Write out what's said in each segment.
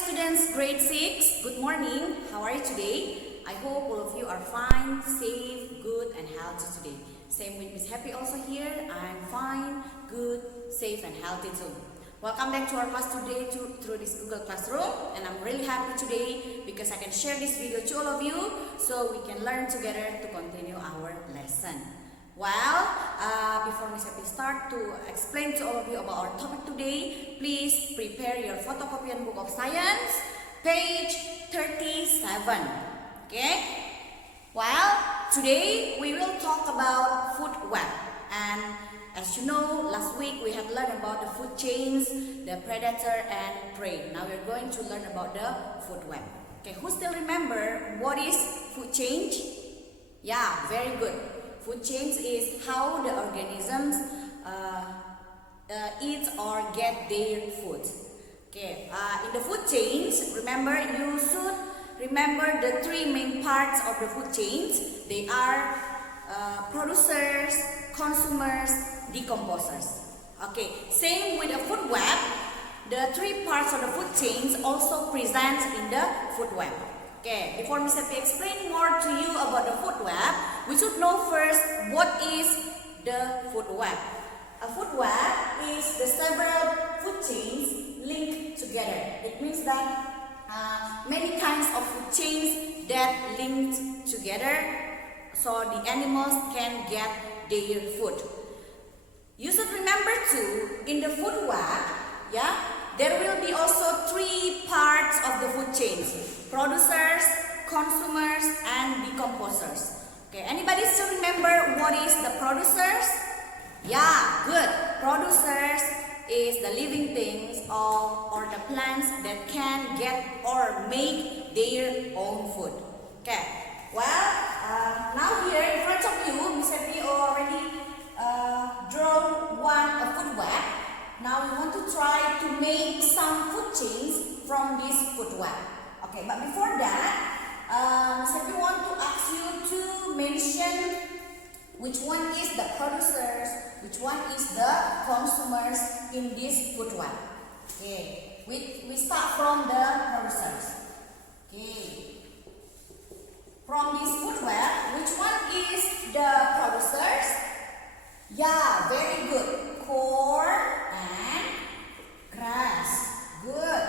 students, grade 6. Good morning. How are you today? I hope all of you are fine, safe, good and healthy today. Same with Miss Happy also here. I'm fine, good, safe and healthy too. Welcome back to our class today through this Google Classroom, and I'm really happy today because I can share this video to all of you so we can learn together to continue our lesson. Well, before Miss Happy start to explain to all of you about our topic today, please prepare your photocopian book of science, page 37. Okay? Well, today we will talk about food web. And as you know, last week we had learned about the food chains, the predator and prey. Now we're going to learn about the food web. Okay, who still remember what is food chain? Yeah, very good. Food chains is how the organisms eat or get their food. Okay, in the food chains, remember you should remember the three main parts of the food chains. They are producers, consumers, decomposers. Okay, same with the food web. The three parts of the food chains also present in the food web. Okay, before Miss Happy explain more to you about the food web, we should know first what is the food web. A food web is the several food chains linked together. It means that many kinds of food chains that linked together so the animals can get their food. You should remember too, in the food web, there will be also three parts of the food chains: producers, consumers, and decomposers. Okay, anybody still remember what is the producers? Yeah, good. Producers is the living things or the plants that can get or make their own food. Okay, well, now here in front of you, Miss Happy already drawn a food web. Now we want to try to make some food chains from this food web. Okay, but before that, Miss Happy want to ask you to mention which one is the producers, which one is the consumers in this food web. Okay, we start from the producers. Okay, from this food web, which one is the producers? Yeah, very good. Corn and grass. Good.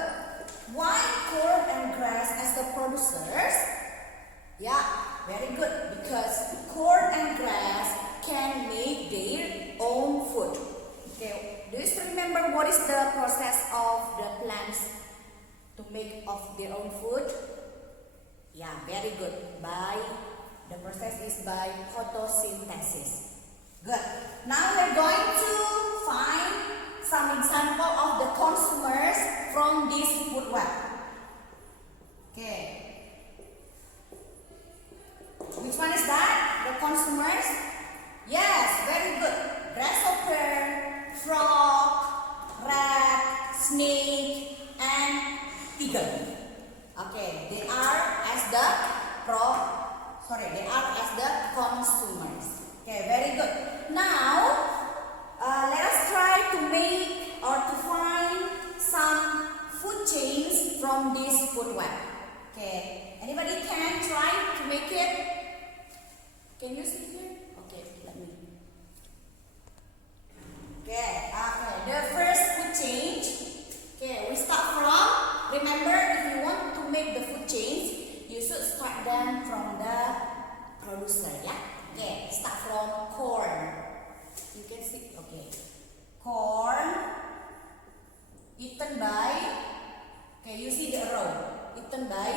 Why corn and grass as the producers? Yeah, very good. Because corn and grass can make their own food. Okay, do you still remember what is the process of the plants to make of their own food? Yeah, very good. The process is by photosynthesis. Good. Now we're going to find some example of the consumers from this food web. Okay. Which one is that? The consumers? Yes, very good. Grasshopper, frog, rat, snake, and eagle. Okay, they are as the consumers. Okay, very good. Now, let us try to make or to find some food chains from this food web. Okay, anybody can try to make it? Can you see here? Okay, let me. Okay, the first food chain. Okay, we start from, remember, if you want to make the food chains, you should start them from the producer, yeah? Okay, start from corn. You can see, okay. Corn, eaten by, okay, you see the row. Eaten by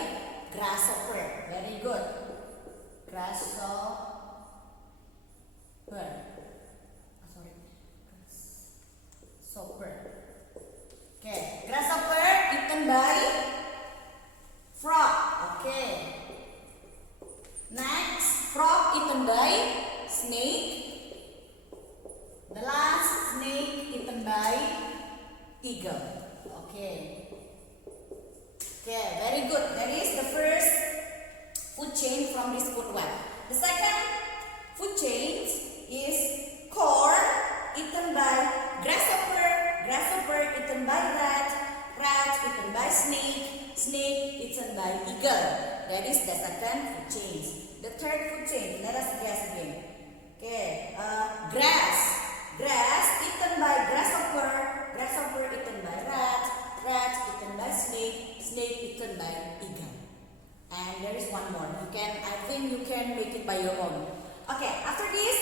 grasshopper. Very good. Grasshopper. Grasshopper. Okay, grasshopper eaten by frog. Okay. Next, frog eaten by snake. The last, snake eaten by eagle. Okay. Okay, very good. That is the first food chain from this food web. The second food chain is corn eaten by grasshopper, grasshopper eaten by rat, rat eaten by snake, eagle. That is the second food chain. The third food chain, let us guess again. Okay, grass. Grass eaten by grasshopper. Grasshopper eaten by rat. Rat eaten by snake. Snake eaten by eagle. And there is one more. I think you can make it by your own. Okay, after this,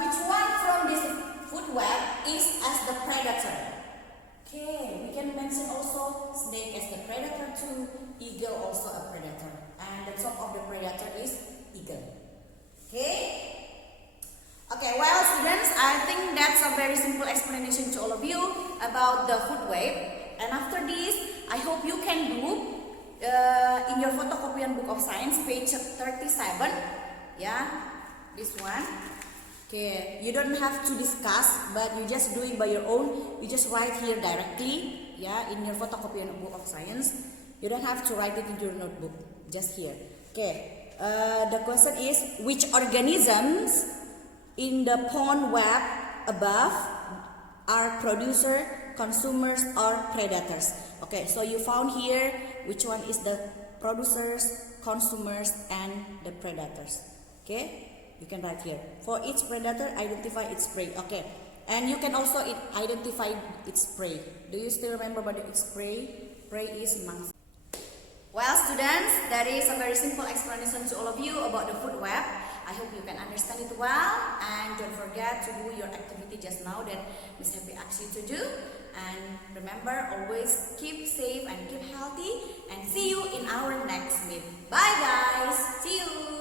which one from this food web is as the predator? Okay, we can mention also snake as the predator too, eagle also a predator. And the top of the predator is eagle. Okay? Okay, well students, I think that's a very simple explanation to all of you about the food web. And after this, I hope you can do in your photocopian book of science, page 37. Yeah, this one. Okay, you don't have to discuss, but you just do it by your own. You just write here directly, yeah, in your photocopian book of science. You don't have to write it in your notebook, just here. Okay, the question is, which organisms in the pond web above are producer, consumers, or predators? Okay, so you found here which one is the producers, consumers, and the predators. Okay. You can write here. For each predator, identify its prey. Okay. And you can also identify its prey. Do you still remember about its prey? Prey is mouse. Well, students, that is a very simple explanation to all of you about the food web. I hope you can understand it well. And don't forget to do your activity just now that Miss Happy asked you to do. And remember, always keep safe and keep healthy. And see you in our next meet. Bye guys. See you.